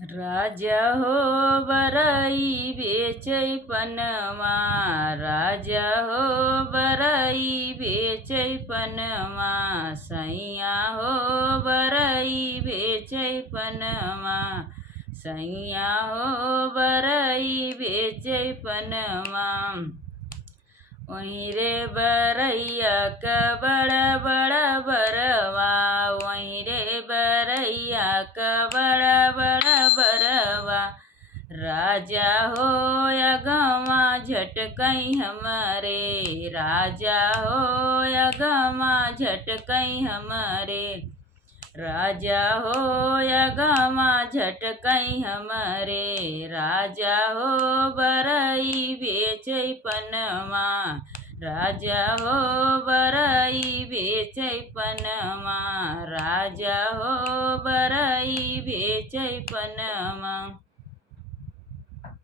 राजा हो बरई बेचै पनमा, राजा हो बरई बेचै पनमा, सैया हो बरई बेचै पनमा, सैया हो बरई बेचै पनमा। वहीं रे बरैया का बड़ा बड़ा बरवा, वहीं रे बरैया का बड़ा बड़ा बरवा, राजा हो या गवा झटकई हमारे, राजा हो या गवा झटकई हमारे, राजा हो या गवा झटकई हमारे, राजा हो बरई बेचै पनमा, राजा हो बरई बेचै पनमा, राजा हो बरई बेचै पनमा।